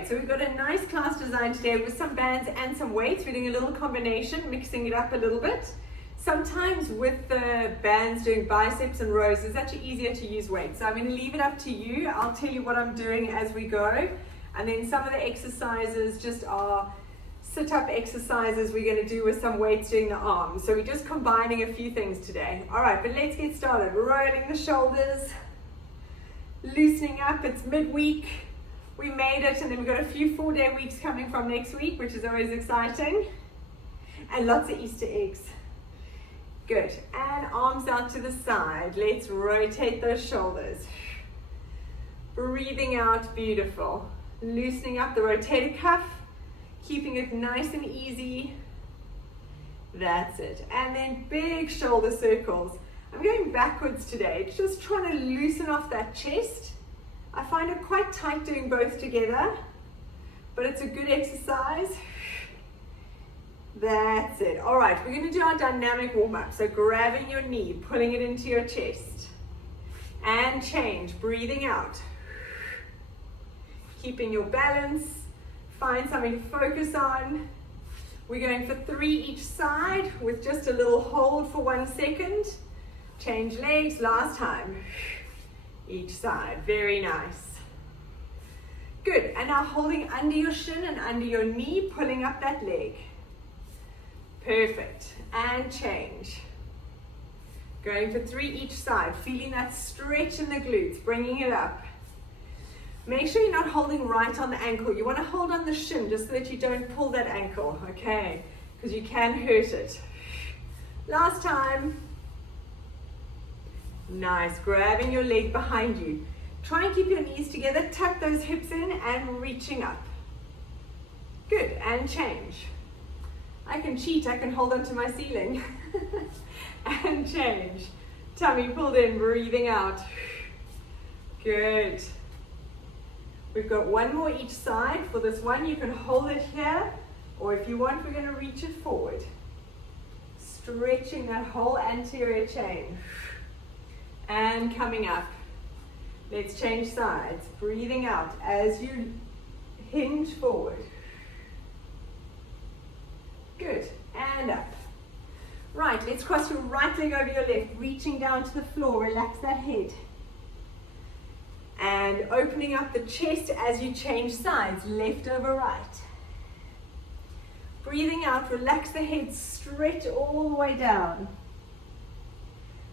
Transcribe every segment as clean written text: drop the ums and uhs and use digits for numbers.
Great, so we've got a nice class designed today with some bands and some weights. We're doing a little combination, mixing it up a little bit. Sometimes with the bands doing biceps and rows, it's actually easier to use weights. So I'm going to leave it up to you. I'll tell you what I'm doing as we go. And then some of the exercises just are sit-up exercises we're going to do with some weights doing the arms. So we're just combining a few things today. All right, but let's get started. Rolling the shoulders, loosening up. It's midweek. We made it, and then we've got a few 4-day weeks coming from next week, which is always exciting. And lots of Easter eggs. Good. And arms out to the side. Let's rotate those shoulders. Breathing out, beautiful. Loosening up the rotator cuff, keeping it nice and easy. That's it. And then big shoulder circles. I'm going backwards today, just trying to loosen off that chest. I find it quite tight doing both together, but it's a good exercise. That's it. All right, we're going to do our dynamic warm-up. So grabbing your knee, pulling it into your chest. And change, breathing out. Keeping your balance. Find something to focus on. We're going for 3 each side with just a little hold for 1 second. Change legs, last time. Each side, very nice. Good, and now holding under your shin and under your knee, pulling up that leg. Perfect, and change. Going for 3 each side, feeling that stretch in the glutes, bringing it up. Make sure you're not holding right on the ankle. You want to hold on the shin just so that you don't pull that ankle, okay? Because you can hurt it. Last time. Nice, grabbing your leg behind you. Try and keep your knees together, tuck those hips in and reaching up. Good, and change. I can cheat, I can hold onto my ceiling. And change. Tummy pulled in, breathing out. Good. We've got 1 more each side. For this one, you can hold it here, or if you want, we're going to reach it forward. Stretching that whole anterior chain. And coming up. Let's change sides. Breathing out as you hinge forward. Good. And up. Right, let's cross your right leg over your left, reaching down to the floor. Relax that head. And opening up the chest as you change sides, left over right. Breathing out, relax the head, stretch all the way down.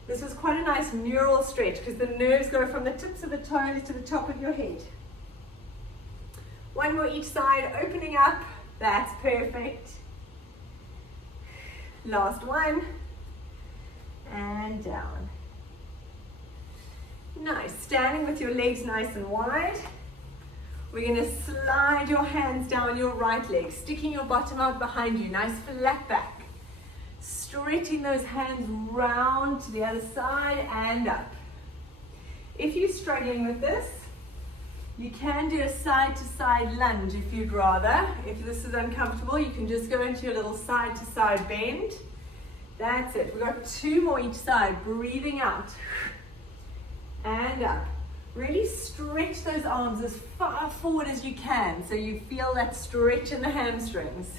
This is quite a nice neural stretch because the nerves go from the tips of the toes to the top of your head. 1 more each side, opening up. That's perfect. Last one. And down. Nice. Standing with your legs nice and wide. We're going to slide your hands down your right leg, sticking your bottom out behind you. Nice flat back. Stretching those hands round to the other side and up. If you're struggling with this, you can do a side-to-side lunge if you'd rather. If this is uncomfortable, you can just go into your little side-to-side bend. That's it. We've got 2 more each side. Breathing out and up. Really stretch those arms as far forward as you can so you feel that stretch in the hamstrings.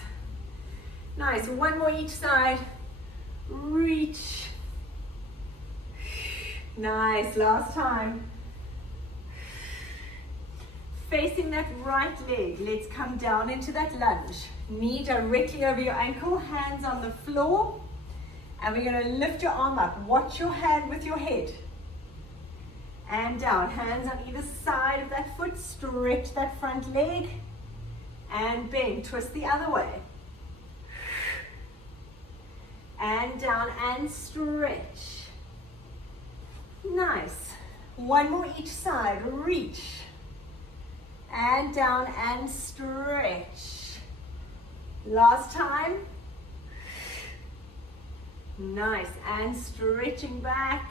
Nice. 1 more each side. Reach. Nice. Last time. Facing that right leg, let's come down into that lunge. Knee directly over your ankle, hands on the floor. And we're going to lift your arm up. Watch your hand with your head. And down. Hands on either side of that foot. Stretch that front leg. And bend. Twist the other way. And down and stretch. Nice. 1 more each side. Reach. And down and stretch. Last time. Nice. And stretching back.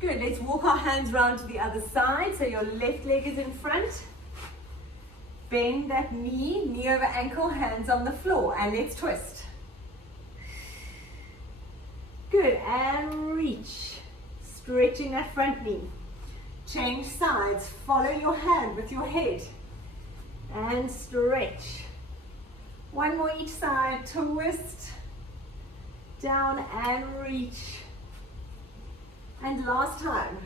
Good. Let's walk our hands round to the other side. So your left leg is in front. Bend that knee, knee over ankle, hands on the floor. And let's twist. Good. And reach. Stretching that front knee. Change sides. Follow your hand with your head. And stretch. One more each side, twist, down and reach. And last time.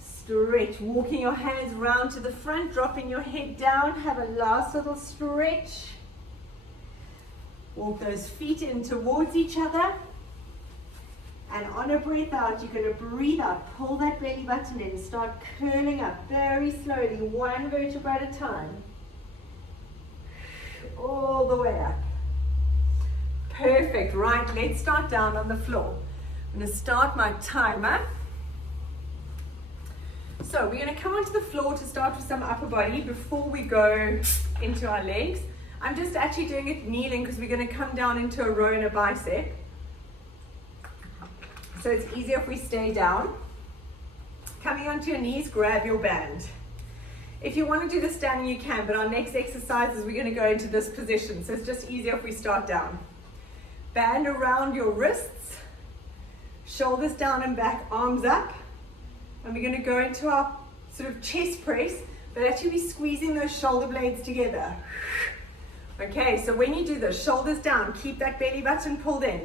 Stretch, walking your hands round to the front, dropping your head down, have a last little stretch. Walk those feet in towards each other. And on a breath out, you're going to breathe out, pull that belly button in, start curling up very slowly, one vertebra at a time. All the way up. Perfect, right, let's start down on the floor. I'm going to start my timer. So we're going to come onto the floor to start with some upper body before we go into our legs. I'm just actually doing it kneeling because we're going to come down into a row and a bicep. So it's easier if we stay down. Coming onto your knees, grab your band. If you want to do this standing, you can, but our next exercise is we're going to go into this position. So it's just easier if we start down. Band around your wrists, shoulders down and back, arms up. And we're going to go into our sort of chest press, but actually be squeezing those shoulder blades together. Okay, so when you do this, shoulders down, keep that belly button pulled in.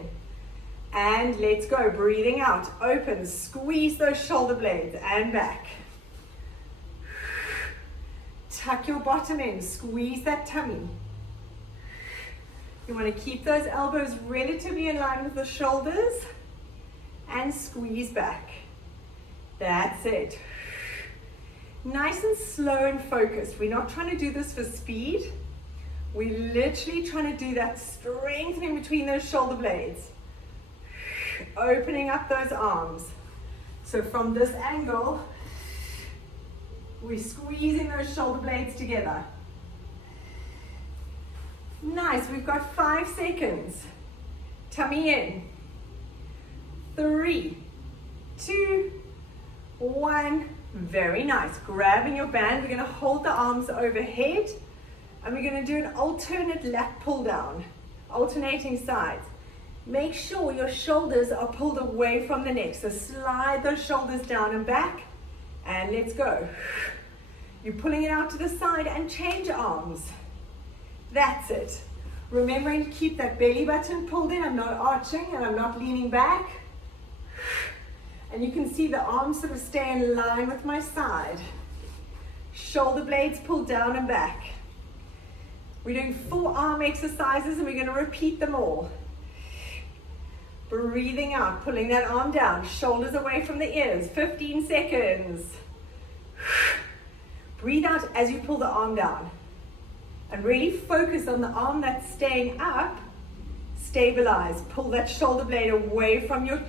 And let's go, breathing out, open, squeeze those shoulder blades and back. Tuck your bottom in, squeeze that tummy. You want to keep those elbows relatively in line with the shoulders and squeeze back. That's it. Nice and slow and focused. We're not trying to do this for speed. We're literally trying to do that strengthening between those shoulder blades. Opening up those arms. So from this angle, we're squeezing those shoulder blades together. Nice, we've got 5 seconds. Tummy in. 3, 2, 1. Very nice. Grabbing your band, we're going to hold the arms overhead and we're going to do an alternate lap pull down, alternating sides. Make sure your shoulders are pulled away from the neck. So slide those shoulders down and back. And let's go. You're pulling it out to the side and change arms. That's it. Remembering to keep that belly button pulled in. I'm not arching and I'm not leaning back. And you can see the arms sort of stay in line with my side. Shoulder blades pulled down and back. We're doing 4 arm exercises and we're going to repeat them all. Breathing out, pulling that arm down, shoulders away from the ears, 15 seconds. Breathe out as you pull the arm down. And really focus on the arm that's staying up. Stabilize, pull that shoulder blade away from your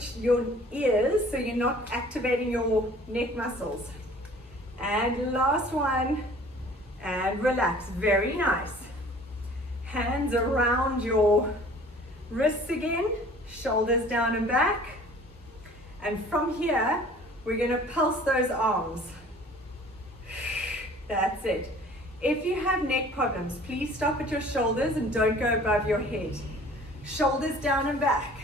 ears so you're not activating your neck muscles. And last one, and relax, very nice. Hands around your wrists again. Shoulders down and back. And from here, we're going to pulse those arms. That's it. If you have neck problems, please stop at your shoulders and don't go above your head. Shoulders down and back.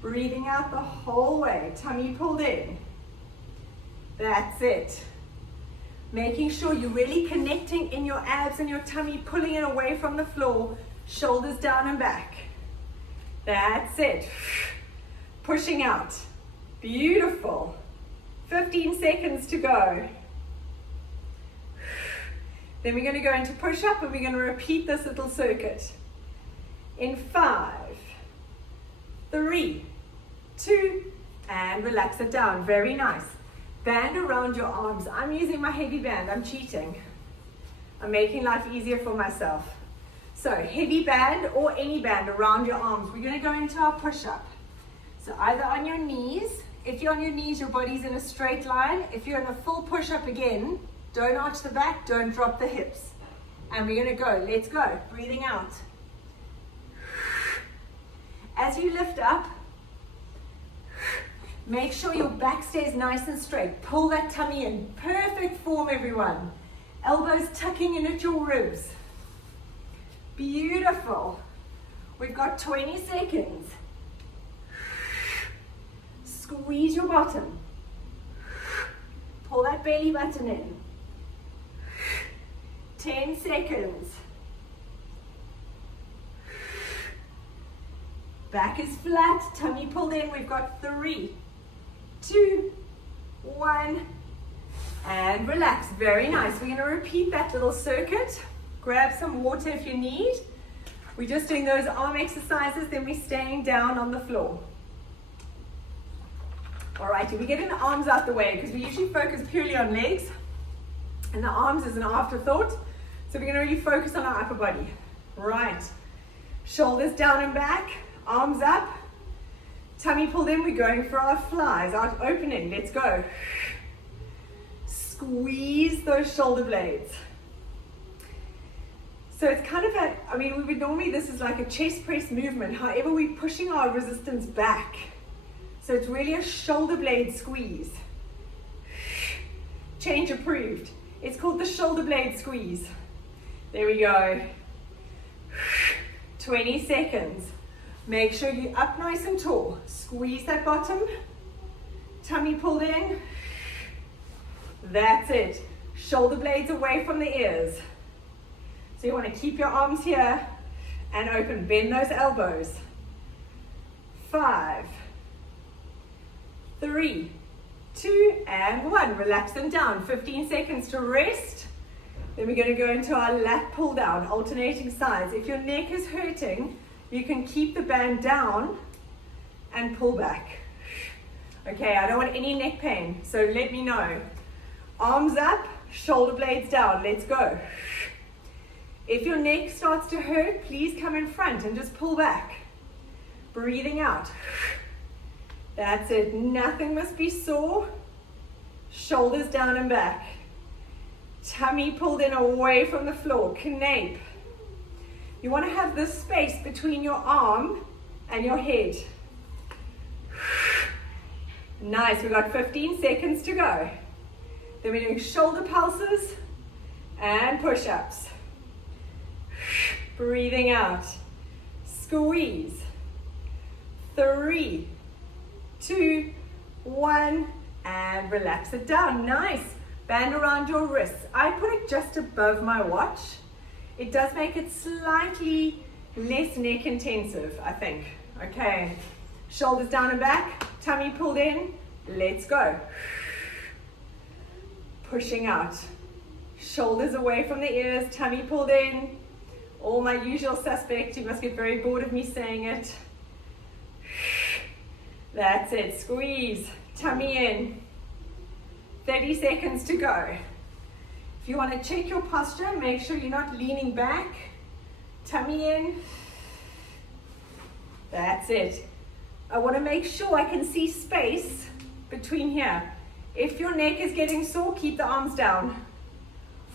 Breathing out the whole way. Tummy pulled in. That's it. Making sure you're really connecting in your abs and your tummy, pulling it away from the floor. Shoulders down and back. That's it. Pushing out. Beautiful. 15 seconds to go. Then we're going to go into push-up and we're going to repeat this little circuit. In 5, 3, 2, and relax it down. Very nice. Band around your arms. I'm using my heavy band. I'm cheating. I'm making life easier for myself. So heavy band or any band around your arms. We're going to go into our push-up. So either on your knees. If you're on your knees, your body's in a straight line. If you're in a full push-up again, don't arch the back, don't drop the hips. And we're going to go. Let's go. Breathing out. As you lift up, make sure your back stays nice and straight. Pull that tummy in. Perfect form, everyone. Elbows tucking in at your ribs. Beautiful. We've got 20 seconds. Squeeze your bottom. Pull that belly button in. 10 seconds. Back is flat, tummy pulled in. We've got 3, 2, 1, and relax. Very nice. We're going to repeat that little circuit. Grab some water if you need. We're just doing those arm exercises, then we're staying down on the floor. Alrighty, we're getting the arms out the way because we usually focus purely on legs, and the arms is an afterthought. So we're going to really focus on our upper body. Right. Shoulders down and back, arms up, tummy pulled in. We're going for our flies, our opening. Let's go. Squeeze those shoulder blades. So it's kind of a, we would normally, this is like a chest press movement. However, we're pushing our resistance back. So it's really a shoulder blade squeeze. Change approved. It's called the shoulder blade squeeze. There we go. 20 seconds. Make sure you're up nice and tall. Squeeze that bottom. Tummy pulled in. That's it. Shoulder blades away from the ears. So you want to keep your arms here and open. Bend those elbows. 5, 3, 2, and 1. Relax them down. 15 seconds to rest. Then we're going to go into our lat pull down, alternating sides. If your neck is hurting, you can keep the band down and pull back. Okay, I don't want any neck pain, so let me know. Arms up, shoulder blades down. Let's go. If your neck starts to hurt, please come in front and just pull back. Breathing out. That's it. Nothing must be sore. Shoulders down and back. Tummy pulled in away from the floor. Knape. You want to have this space between your arm and your head. Nice. We've got 15 seconds to go. Then we're doing shoulder pulses and push-ups. Breathing out. Squeeze. 3, 2, 1, and relax it down. Nice. Band around your wrists. I put it just above my watch. It does make it slightly less neck intensive, I think. Okay. Shoulders down and back. Tummy pulled in. Let's go. Pushing out. Shoulders away from the ears. Tummy pulled in. All my usual suspects. You must get very bored of me saying it. That's it. Squeeze. Tummy in. 30 seconds to go. If you want to check your posture, make sure you're not leaning back. Tummy in. That's it. I want to make sure I can see space between here. If your neck is getting sore, keep the arms down.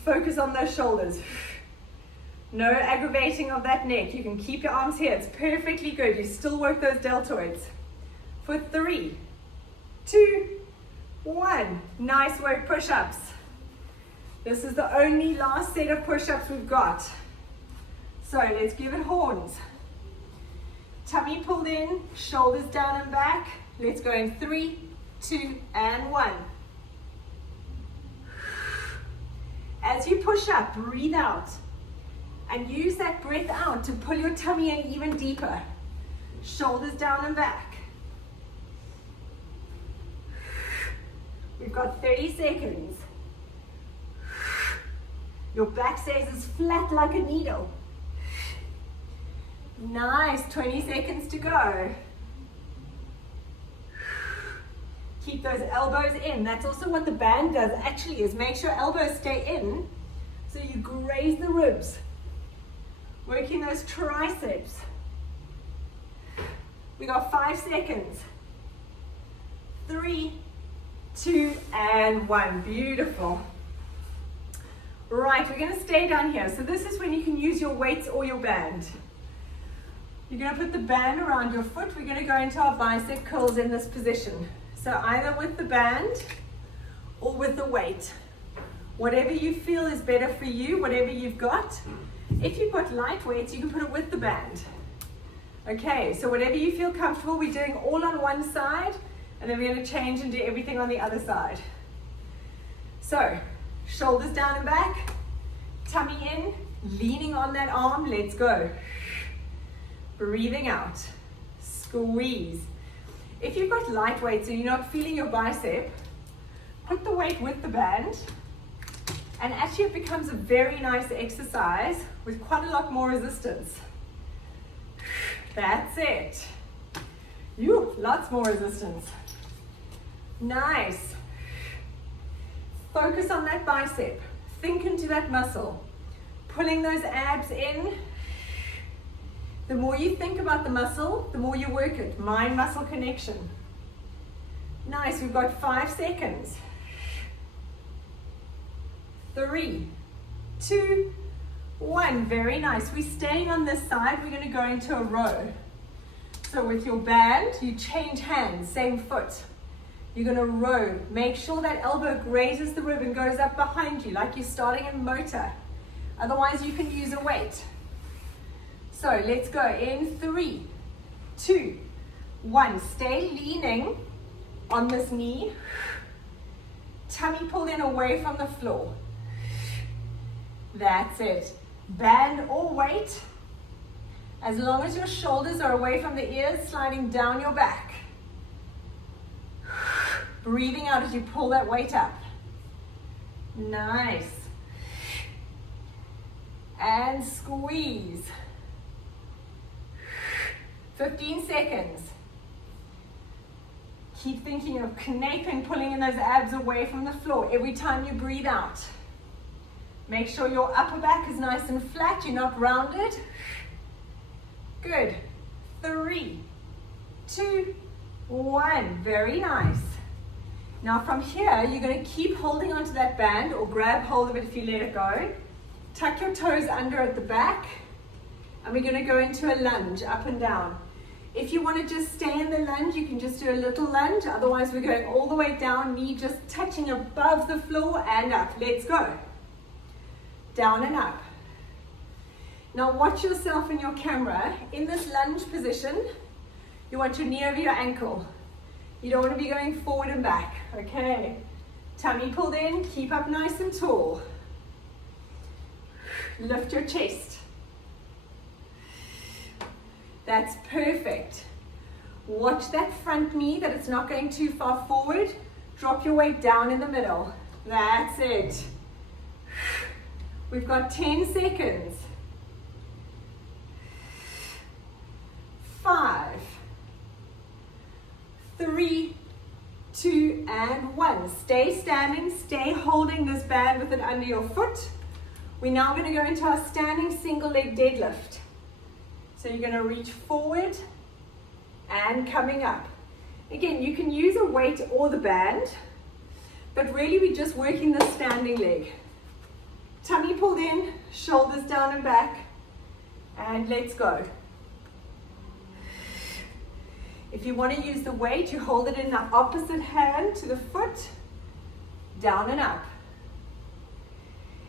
Focus on those shoulders. No aggravating of that neck. You can keep your arms here. It's perfectly good. You still work those deltoids. For 3, 2, 1. Nice work, push-ups. This is the only last set of push-ups we've got. So let's give it horns. Tummy pulled in, shoulders down and back. Let's go in 3, 2, and 1. As you push up, breathe out. And use that breath out to pull your tummy in even deeper. Shoulders down and back. We've got 30 seconds. Your back stays as flat like a needle. Nice, 20 seconds to go. Keep those elbows in. That's also what the band does actually, is make sure elbows stay in so you graze the ribs. Working those triceps. We got 5 seconds. 3, 2, and 1. Beautiful. Right, we're going to stay down here. So this is when you can use your weights or your band. You're going to put the band around your foot. We're going to go into our bicep curls in this position. So either with the band or with the weight. Whatever you feel is better for you, whatever you've got. If you've got light weights, you can put it with the band. Okay, so whatever you feel comfortable, we're doing all on one side, and then we're going to change and do everything on the other side. So, shoulders down and back, Tummy in, leaning on that arm, let's go. Breathing out, squeeze. If you've got light weights and you're not feeling your bicep, put the weight with the band, and actually it becomes a very nice exercise with quite a lot more resistance. That's it. Lots more resistance. Nice. Focus on that bicep. Think into that muscle. Pulling those abs in. The more you think about the muscle, the more you work it. Mind-muscle connection. Nice, we've got 5 seconds. 3, 2, 1. Very nice. We're staying on this side. We're going to go into a row. So with your band, you change hands, same foot. You're going to row. Make sure that elbow grazes the rib and goes up behind you like you're starting a motor. Otherwise, you can use a weight. So let's go in 3, 2, 1. Stay leaning on this knee. Tummy pulled in away from the floor. That's it. Band or weight. As long as your shoulders are away from the ears, sliding down your back. Breathing out as you pull that weight up. Nice. And squeeze. 15 seconds. Keep thinking of knaping, pulling in those abs away from the floor every time you breathe out. Make sure your upper back is nice and flat, you're not rounded. Good. 3, 2, 1. Very nice. Now from here, you're going to keep holding onto that band or grab hold of it if you let it go. Tuck your toes under at the back. And we're going to go into a lunge, up and down. If you want to just stay in the lunge, you can just do a little lunge. Otherwise, we're going all the way down, knee just touching above the floor and up. Let's go. Down and up. Now watch yourself in your camera. In this lunge position, you want your knee over your ankle. You don't want to be going forward and back. Okay. Tummy pulled in, keep up nice and tall. Lift your chest. That's perfect. Watch that front knee, that it's not going too far forward. Drop your weight down in the middle. That's it. We've got 10 seconds. 5, 3, 2, and 1. Stay standing, stay holding this band with it under your foot. We're now going to go into our standing single leg deadlift. So you're going to reach forward and coming up. Again, you can use a weight or the band, but really we're just working the standing leg. Tummy pulled in, shoulders down and back, and let's go. If you want to use the weight, you hold it in the opposite hand to the foot, down and up.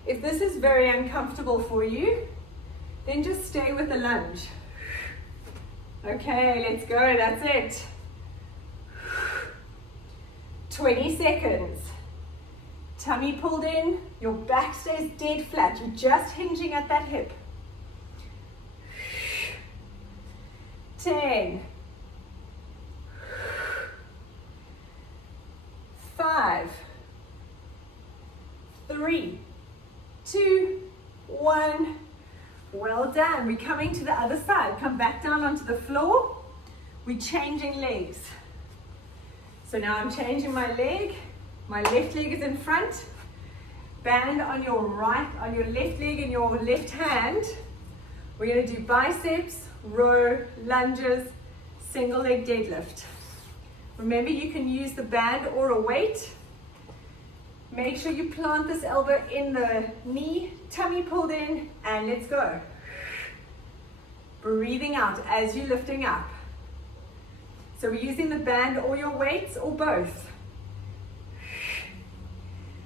If this is very uncomfortable for you, then just stay with the lunge. Okay, let's go, that's it. 20 seconds. Tummy pulled in, your back stays dead flat, you're just hinging at that hip. 10. 5, 3, 2, 1. Well done. We're coming to the other side. Come back down onto the floor. We're changing legs. So now I'm changing my leg. My left leg is in front. Band on your left leg and your left hand. We're going to do biceps, row, lunges, single leg deadlift. Remember, you can use the band or a weight. Make sure you plant this elbow in the knee, tummy pulled in, and let's go. Breathing out as you're lifting up. So we're using the band or your weights or both.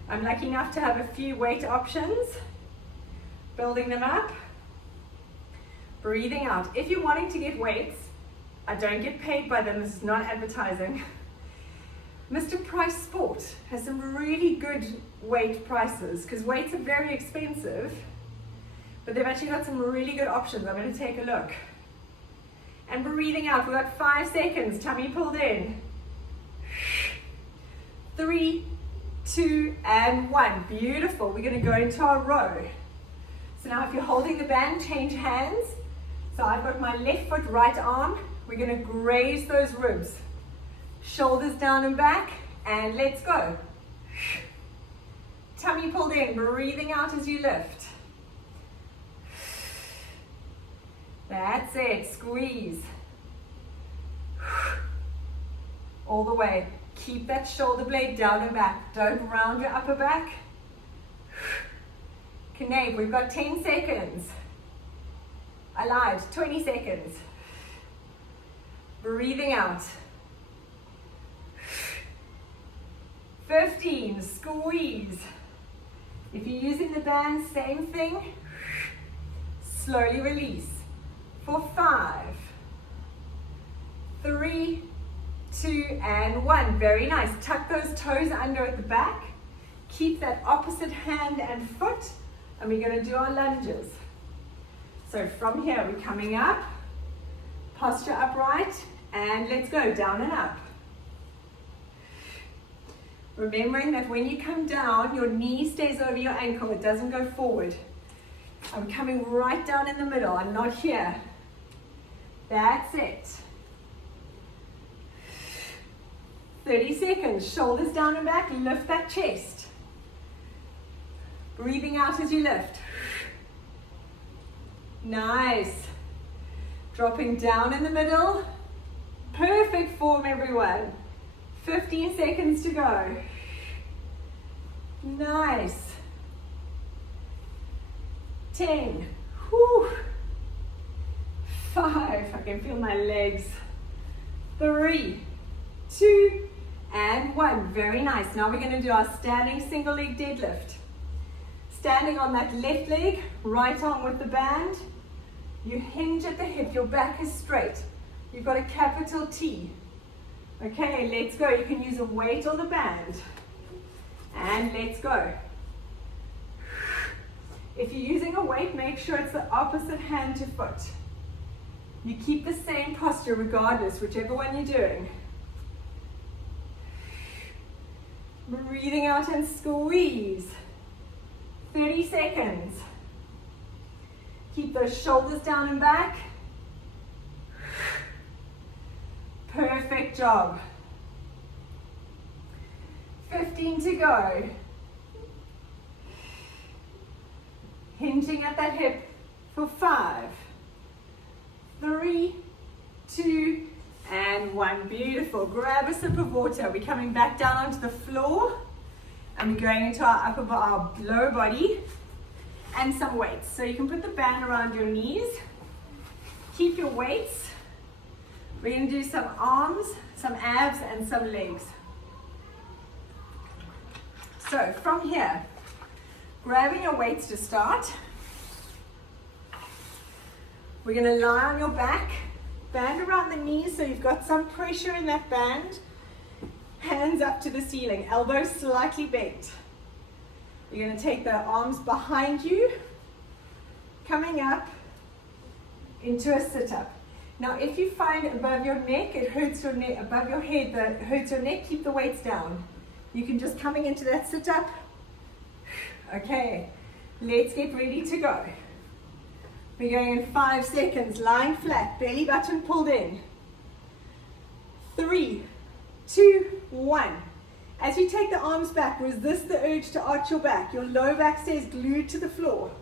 I'm lucky enough to have a few weight options. Building them up. Breathing out. If you're wanting to get weights, I don't get paid by them, this is not advertising. Mr. Price Sport has some really good weight prices because weights are very expensive. but they've actually got some really good options. I'm going to take a look. And breathing out, we've got 5 seconds, tummy pulled in. 3, 2, and 1. Beautiful. We're going to go into our row. So now if you're holding the band, change hands. So I've got my left foot, right arm. We're going to graze those ribs. Shoulders down and back, and let's go. Tummy pulled in, breathing out as you lift. That's it, squeeze. All the way. Keep that shoulder blade down and back. Don't round your upper back. Knave, we've got 10 seconds. I lied, 20 seconds. Breathing out. 15, squeeze. If you're using the band, same thing. Slowly release. For 5, 3, 2, and 1. Very nice. Tuck those toes under at the back. Keep that opposite hand and foot, and we're going to do our lunges. So from here, we're coming up, posture upright, and let's go down and up. Remembering that when you come down, your knee stays over your ankle. It doesn't go forward. I'm coming right down in the middle. I'm not here. That's it. 30 seconds. Shoulders down and back. Lift that chest. Breathing out as you lift. Nice. Dropping down in the middle. Perfect form, everyone. 15 seconds to go. Nice. 10. Whew. 5. I can feel my legs. 3, 2, and 1. Very nice. Now we're going to do our standing single leg deadlift. Standing on that left leg, right arm with the band. You hinge at the hip. Your back is straight. You've got a capital T. Okay, let's go. You can use a weight or the band. And let's go. If you're using a weight, make sure it's the opposite hand to foot. You keep the same posture regardless, whichever one you're doing. Breathing out and squeeze. 30 seconds. Keep those shoulders down and back. Perfect job. 15 to go. Hinging at that hip for 5, 3, 2, and 1. Beautiful. Grab a sip of water. We're coming back down onto the floor, and we're going into our lower body and some weights. So you can put the band around your knees. Keep your weights. We're going to do some arms, some abs, and some legs. So from here, grabbing your weights to start. We're going to lie on your back, band around the knees so you've got some pressure in that band. Hands up to the ceiling, elbows slightly bent. You're going to take the arms behind you, coming up into a sit-up. Now if you find above your neck, it hurts your neck, above your head, that hurts your neck, keep the weights down. You can just coming into that sit-up. Okay, let's get ready to go. We're going in 5 seconds, lying flat, belly button pulled in. 3, 2, 1. As you take the arms back, resist the urge to arch your back. Your low back stays glued to the floor.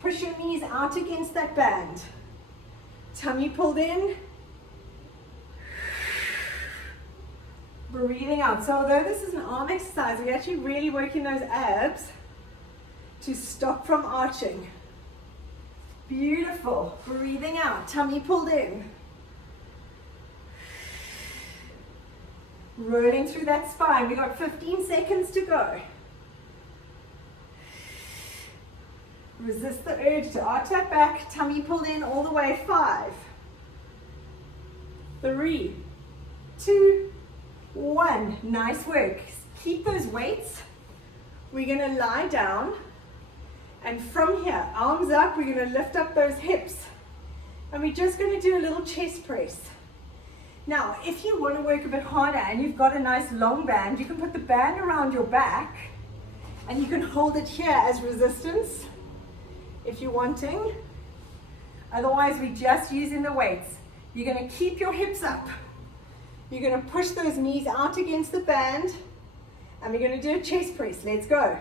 Push your knees out against that band. Tummy pulled in. Breathing out. So although this is an arm exercise, we're actually really working those abs to stop from arching. Beautiful. Breathing out. Tummy pulled in. Rolling through that spine. We got 15 seconds to go. Resist the urge to arch that back. Tummy pulled in all the way. 5, 3, 2, 1. Nice work. Keep those weights. We're going to lie down And from here, arms up, we're going to lift up those hips. And we're just going to do a little chest press. Now, if you want to work a bit harder and you've got a nice long band, you can put the band around your back and you can hold it here as resistance if you're wanting. Otherwise, we're just using the weights. You're going to keep your hips up. You're going to push those knees out against the band and we're going to do a chest press. Let's go.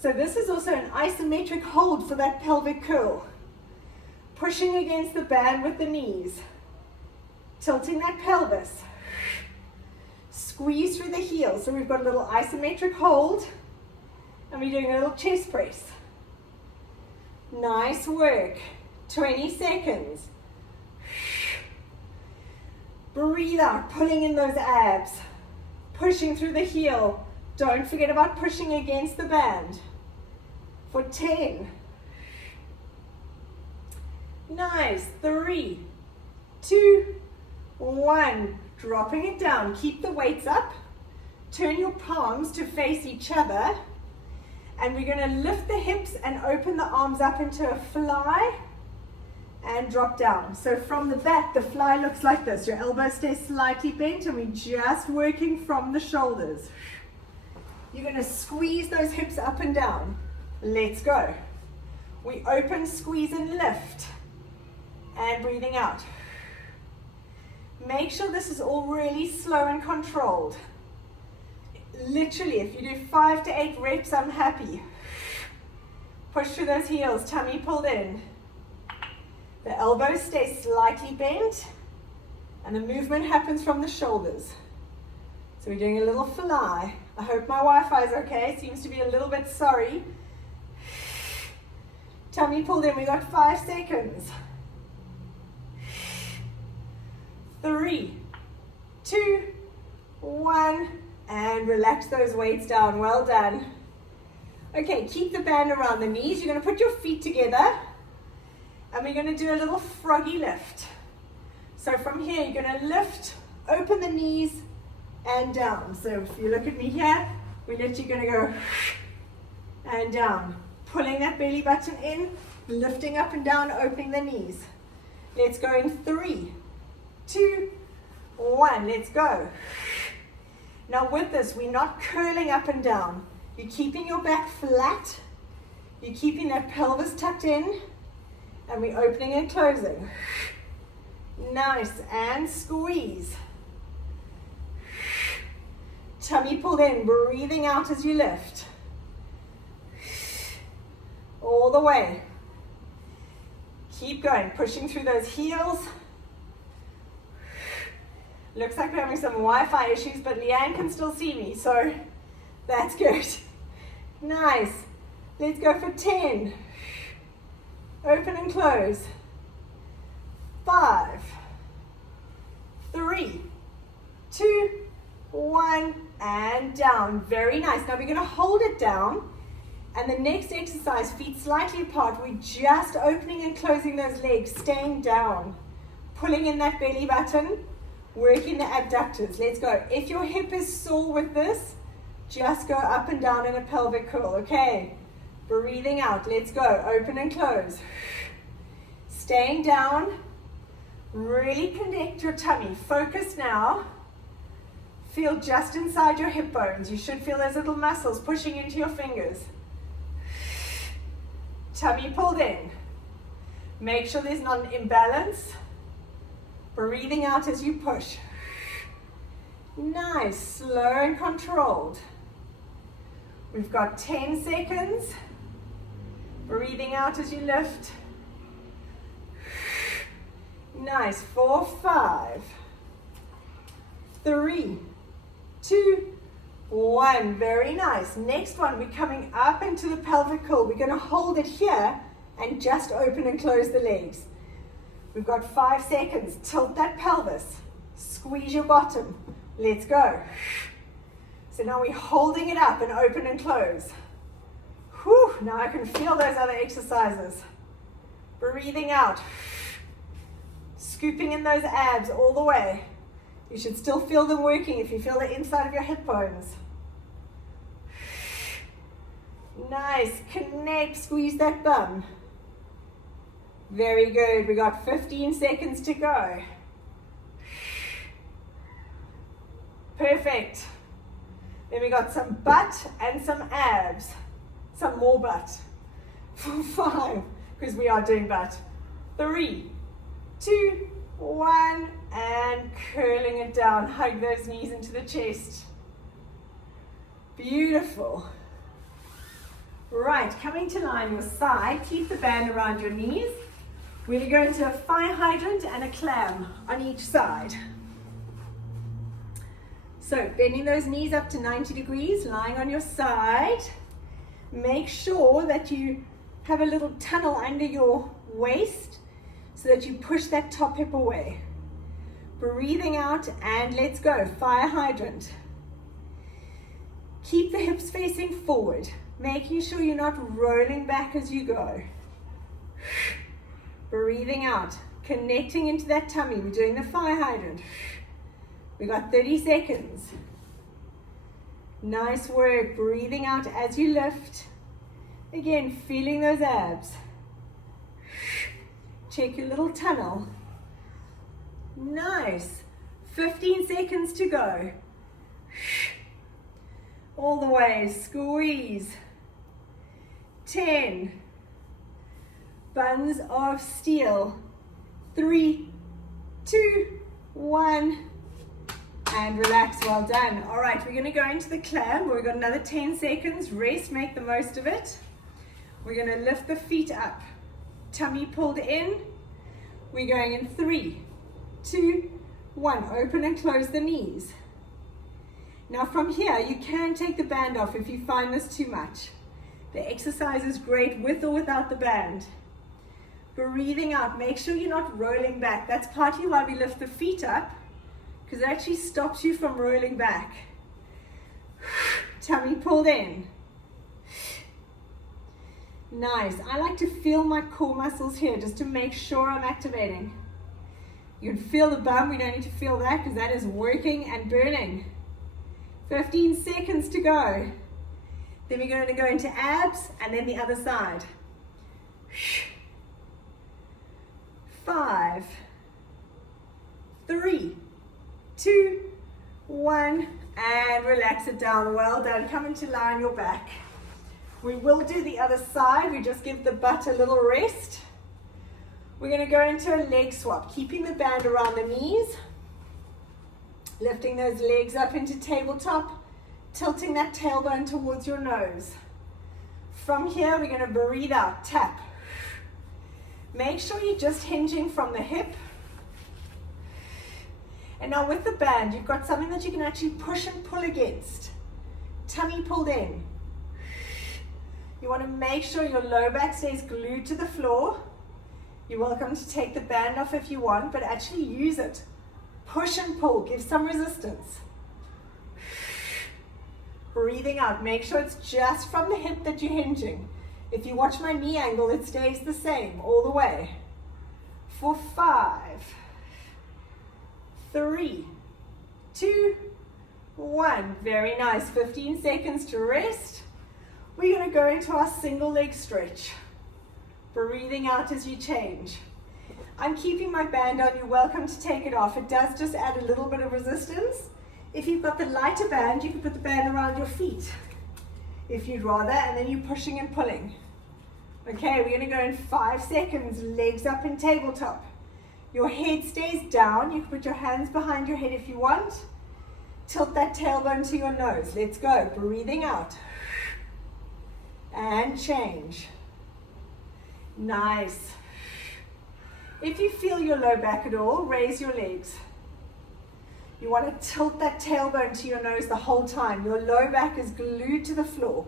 So this is also an isometric hold for that pelvic curl. Pushing against the band with the knees. Tilting that pelvis. Squeeze through the heels. So we've got a little isometric hold. And we're doing a little chest press. Nice work. 20 seconds. Breathe out, pulling in those abs. Pushing through the heel. Don't forget about pushing against the band. For 10. Nice. 3, 2, 1. Dropping it down. Keep the weights up. Turn your palms to face each other. And we're going to lift the hips and open the arms up into a fly and drop down. So from the back, the fly looks like this. Your elbows stay slightly bent and we're just working from the shoulders. You're going to squeeze those hips up and down. Let's go. We open, squeeze and lift. And breathing out. Make sure this is all really slow and controlled. Literally, if you do 5 to 8 reps, I'm happy. Push through those heels, tummy pulled in. The elbows stay slightly bent, and the movement happens from the shoulders. So we're doing a little fly. I hope my Wi-Fi is okay. It seems to be a little bit sorry. Tummy pulled in, we got 5 seconds. 3, 2, 1, and relax those weights down. Well done. Okay, keep the band around the knees. You're going to put your feet together and we're going to do a little froggy lift. So from here, you're going to lift, open the knees and down. So if you look at me here, we're literally going to go and down. Pulling that belly button in, lifting up and down, opening the knees. Let's go in 3, 2, 1, let's go. Now with this, we're not curling up and down. You're keeping your back flat. You're keeping that pelvis tucked in. And we're opening and closing. Nice, and squeeze. Tummy pulled in, breathing out as you lift. All the way. Keep going, pushing through those heels. Looks like we're having some Wi-Fi issues, but Leanne can still see me, so that's good. Nice. Let's go for 10. Open and close. 5, 3, 2, 1, and down. Very nice. Now we're going to hold it down. And the next exercise, feet slightly apart, we're just opening and closing those legs, staying down. Pulling in that belly button. Working the abductors. Let's go. If your hip is sore with this, just go up and down in a pelvic curl. Okay. Breathing out. Let's go. Open and close. Staying down. Really connect your tummy. Focus now. Feel just inside your hip bones. You should feel those little muscles pushing into your fingers. Tummy pulled in. Make sure there's not an imbalance. Breathing out as you push. Nice, slow and controlled. We've got 10 seconds. Breathing out as you lift. Nice, 4, 5, 3, 2, 1. Very nice. Next one, we're coming up into the pelvic curl. We're going to hold it here and just open and close the legs. We've got 5 seconds. Tilt that pelvis. Squeeze your bottom. Let's go. So now we're holding it up and open and close. Whew, now I can feel those other exercises. Breathing out. Scooping in those abs all the way. You should still feel them working if you feel the inside of your hip bones. Nice. Connect, squeeze that bum. Very good. We got 15 seconds to go. Perfect. Then we got some butt and some abs. Some more butt. For 5, because we are doing butt. 3, 2, 1, and curling it down. Hug those knees into the chest. Beautiful. Right, coming to lie on your side, keep the band around your knees. We're going to go into a fire hydrant and a clam on each side. So, bending those knees up to 90 degrees, lying on your side. Make sure that you have a little tunnel under your waist so that you push that top hip away. Breathing out and let's go. Fire hydrant. Keep the hips facing forward, making sure you're not rolling back as you go. Breathing out, connecting into that tummy. We're doing the fire hydrant. We got 30 seconds. Nice work. Breathing out as you lift. Again, feeling those abs. Check your little tunnel. Nice. 15 seconds to go. All the way. Squeeze. 10. Buns of steel. 3, 2, 1. And relax. Well done. All right, we're going to go into the clam. We've got another 10 seconds. Rest. Make the most of it. We're going to lift the feet up. Tummy pulled in. We're going in 3, 2, 1. Open and close the knees. Now from here, you can take the band off if you find this too much. The exercise is great with or without the band. Breathing out. Make sure you're not rolling back. That's partly why we lift the feet up, because it actually stops you from rolling back. Tummy pulled in. Nice. I like to feel my core muscles here just to make sure I'm activating. You can feel the bum. We don't need to feel that because that is working and burning. 15 seconds to go. Then we're going to go into abs and then the other side. 5, 3, 2, 1, and relax it down. Well done. Come into lie on your back. We will do the other side. We just give the butt a little rest. We're going to go into a leg swap, keeping the band around the knees, lifting those legs up into tabletop, tilting that tailbone towards your nose. From here, we're going to breathe out, tap. Make sure you're just hinging from the hip. And now with the band, you've got something that you can actually push and pull against. Tummy pulled in. You want to make sure your low back stays glued to the floor. You're welcome to take the band off if you want, but actually use it. Push and pull, give some resistance. Breathing out, make sure it's just from the hip that you're hinging. If you watch my knee angle, it stays the same all the way. For 5, 3, 2, 1. Very nice. 15 seconds to rest. We're going to go into our single leg stretch. Breathing out as you change. I'm keeping my band on. You're welcome to take it off. It does just add a little bit of resistance. If you've got the lighter band, you can put the band around your feet if you'd rather, and then you're pushing and pulling. Okay, we're going to go in 5 seconds. Legs up in tabletop. Your head stays down. You can put your hands behind your head if you want. Tilt that tailbone to your nose. Let's go. Breathing out. And change. Nice. If you feel your low back at all, raise your legs. You want to tilt that tailbone to your nose the whole time. Your low back is glued to the floor.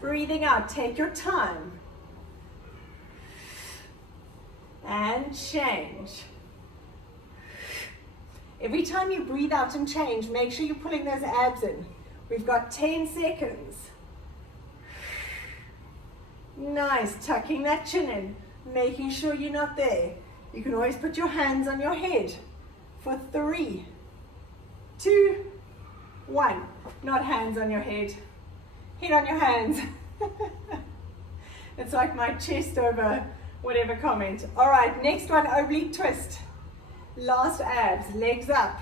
Breathing out, take your time. And change. Every time you breathe out and change, make sure you're pulling those abs in. We've got 10 seconds. Nice, tucking that chin in, making sure you're not there. You can always put your hands on your head for 3, 2, 1. Not hands on your head. Head on your hands. It's like my chest over whatever comment. All right, next one, oblique twist. Last abs, legs up.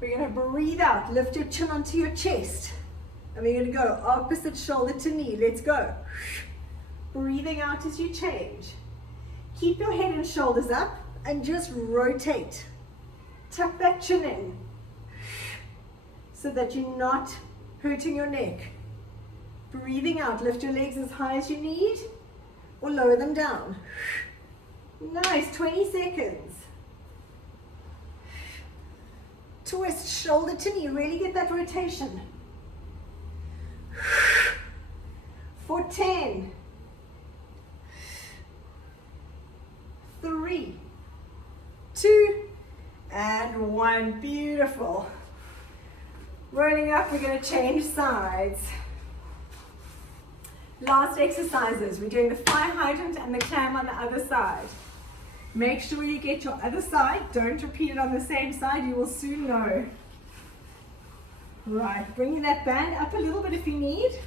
We're going to breathe out, lift your chin onto your chest. And we're going to go opposite shoulder to knee. Let's go. Breathing out as you change. Keep your head and shoulders up and just rotate. Tuck that chin in so that you're not hurting your neck. Breathing out, lift your legs as high as you need or lower them down. Nice, 20 seconds. Twist shoulder to knee, really get that rotation. For 10, 3, 2, and 1. Beautiful. Rolling up, we're going to change sides. Last exercises, we're doing the fire hydrant and the clam on the other side. Make sure you get your other side. Don't repeat it on the same side. You will soon know. Right, bringing that band up a little bit if you need.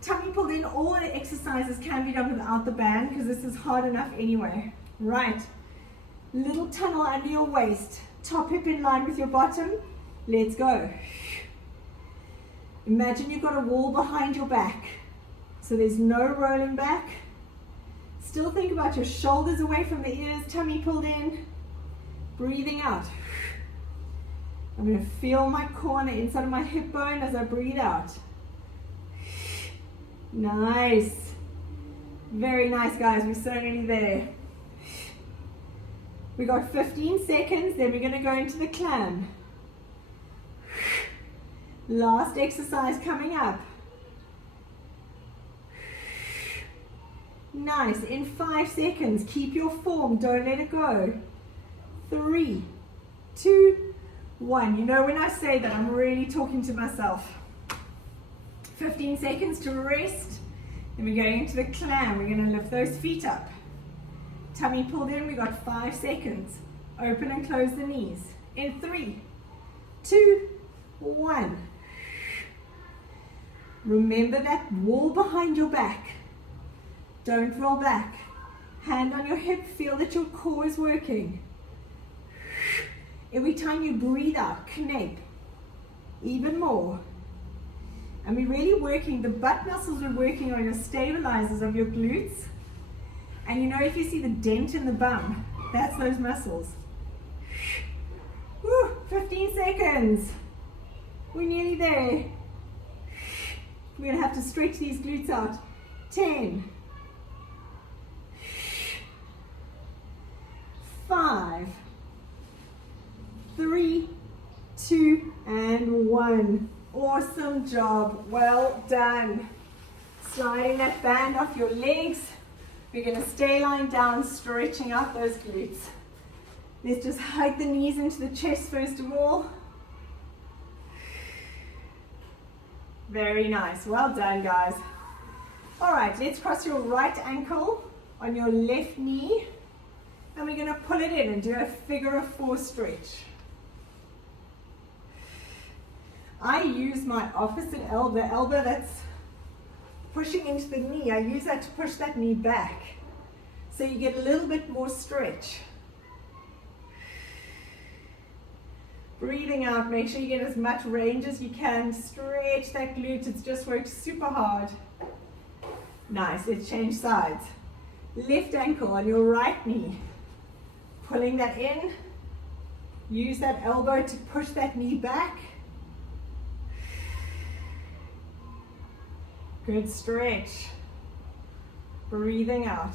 Tummy pulled in. All the exercises can be done without the band because this is hard enough anyway. Right, little tunnel under your waist. Top hip in line with your bottom. Let's go. Imagine you've got a wall behind your back. So there's no rolling back. Still think about your shoulders away from the ears, tummy pulled in. Breathing out. I'm going to feel my core on the inside of my hip bone as I breathe out. Nice. Very nice, guys. We're so nearly there. We got 15 seconds, then we're going to go into the clam. Last exercise coming up. Nice. In 5 seconds, keep your form. Don't let it go. 3, 2, 1. You know when I say that, I'm really talking to myself. 15 seconds to rest. Then we're going into the clam. We're going to lift those feet up. Tummy pulled in. We got 5 seconds. Open and close the knees. In 3, 2, 1. Remember that wall behind your back. Don't roll back. Hand on your hip, feel that your core is working. Every time you breathe out, knape. Even more. And we're really working, the butt muscles are working on your stabilizers of your glutes. And you know, if you see the dent in the bum, that's those muscles. Woo, 15 seconds. We're nearly there. We're going to have to stretch these glutes out. 10. 5, 3, 2, and 1. Awesome job. Well done. Sliding that band off your legs. We're going to stay lying down, stretching out those glutes. Let's just hug the knees into the chest first of all. Very nice. Well done, guys. All right, let's cross your right ankle on your left knee. And we're going to pull it in and do a figure of 4 stretch. I use my opposite elbow, the elbow that's pushing into the knee. I use that to push that knee back. So you get a little bit more stretch. Breathing out, make sure you get as much range as you can. Stretch that glute, it's just worked super hard. Nice, let's change sides. Left ankle on your right knee. Pulling that in, use that elbow to push that knee back. Good stretch. Breathing out.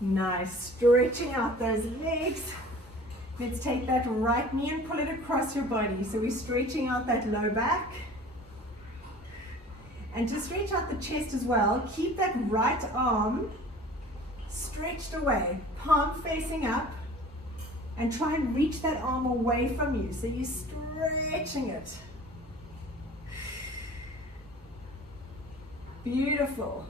Nice, stretching out those legs. Let's take that right knee and pull it across your body. So we're stretching out that low back. And to stretch out the chest as well, keep that right arm stretched away, palm facing up, and try and reach that arm away from you. So you're stretching it. Beautiful.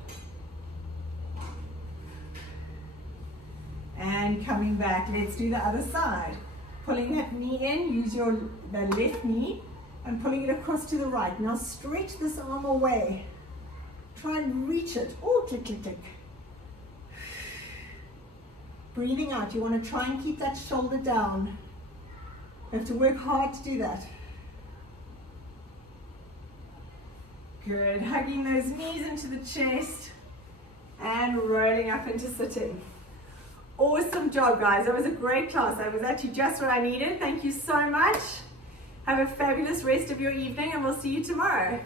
And coming back, let's do the other side. Pulling that knee in, use the left knee and pulling it across to the right. Now stretch this arm away. Try and reach it. Oh, click, click, click. Breathing out. You want to try and keep that shoulder down. You have to work hard to do that. Good. Hugging those knees into the chest and rolling up into sitting. Awesome job, guys. That was a great class. That was actually just what I needed. Thank you so much. Have a fabulous rest of your evening, and we'll see you tomorrow.